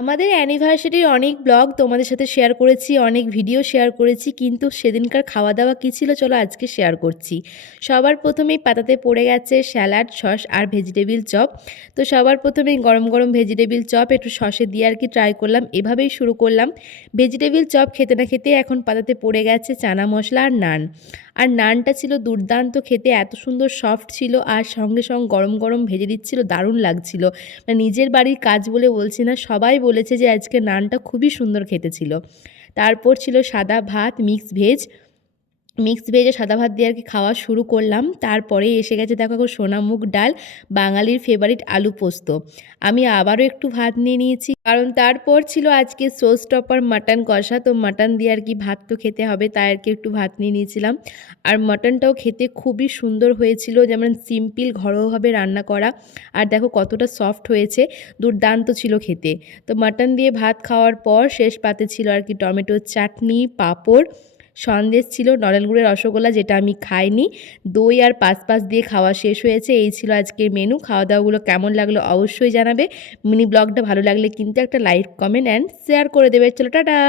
আমাদের অ্যানিভার্সারির অনেক ব্লগ তোমাদের সাথে শেয়ার করেছি, অনেক ভিডিও শেয়ার করেছি, কিন্তু সেদিনকার খাওয়া দাওয়া কী ছিল চলো আজকে শেয়ার করছি। সবার প্রথমেই পাতাতে পড়ে গেছে স্যালাড, সস আর ভেজিটেবিল চপ। তো সবার প্রথমেই গরম গরম ভেজিটেবিল চপ, একটু সসে দিয়ে আর কি ট্রাই করলাম, এভাবেই শুরু করলাম। ভেজিটেবিল চপ খেতে না খেতে এখন পাতাতে পড়ে গেছে চানা মশলা আর নান। আর নানটা ছিল দুর্দান্ত খেতে, এত সুন্দর সফট ছিল আর সঙ্গে সঙ্গে গরম গরম ভেজে দিচ্ছিল, দারুণ লাগছিল। মানে নিজের বাড়ির কাজ বলে বলছি না, সবাই বলেছে যে আজকে নানটা খুবই সুন্দর খেতে ছিল। তারপর ছিল সাদা ভাত মিক্স ভেজ মিক্স ভেজে সাদা ভাত দিয়ে আর কি খাওয়া শুরু করলাম। তারপরে এসে গেছে দেখো এখন সোনামুগ ডাল, বাঙালির ফেভারিট আলু পোস্ত। আমি আবারও একটু ভাত নিয়ে নিয়েছি। কারণ তারপর ছিল আজকে সোস টপার মাটন কষা। তো মাটন দিয়ে আর কি ভাত তো খেতে হবে, তাই আর কি একটু ভাত নিয়ে নিয়েছিলাম। আর মাটনটাও খেতে খুবই সুন্দর হয়েছিল, যেমন সিম্পল ঘরোয়াভাবে রান্না করা। আর দেখো কতটা সফট হয়েছে, দুর্দান্ত ছিল খেতে। তো মাটন দিয়ে ভাত খাওয়ার পর শেষ পাতে ছিল আর কি টমেটোর চাটনি, পাঁপড়। সন্দেশ ছিল নরেল গুড়ের রসগোল্লা যেটা আমি খাইনি। দই আর পাঁচ পাঁচ দিয়ে খাওয়া শেষ হয়েছে, এই ছিল আজকের মেনু খাওয়া দাওয়াগুলো কেমন লাগল অবশ্যই জানাবে। মিনি ব্লগটা ভালো লাগলে কিন্তু একটা লাইক কমেন্ট অ্যান্ড শেয়ার করে দেবে। চলো, টাটা!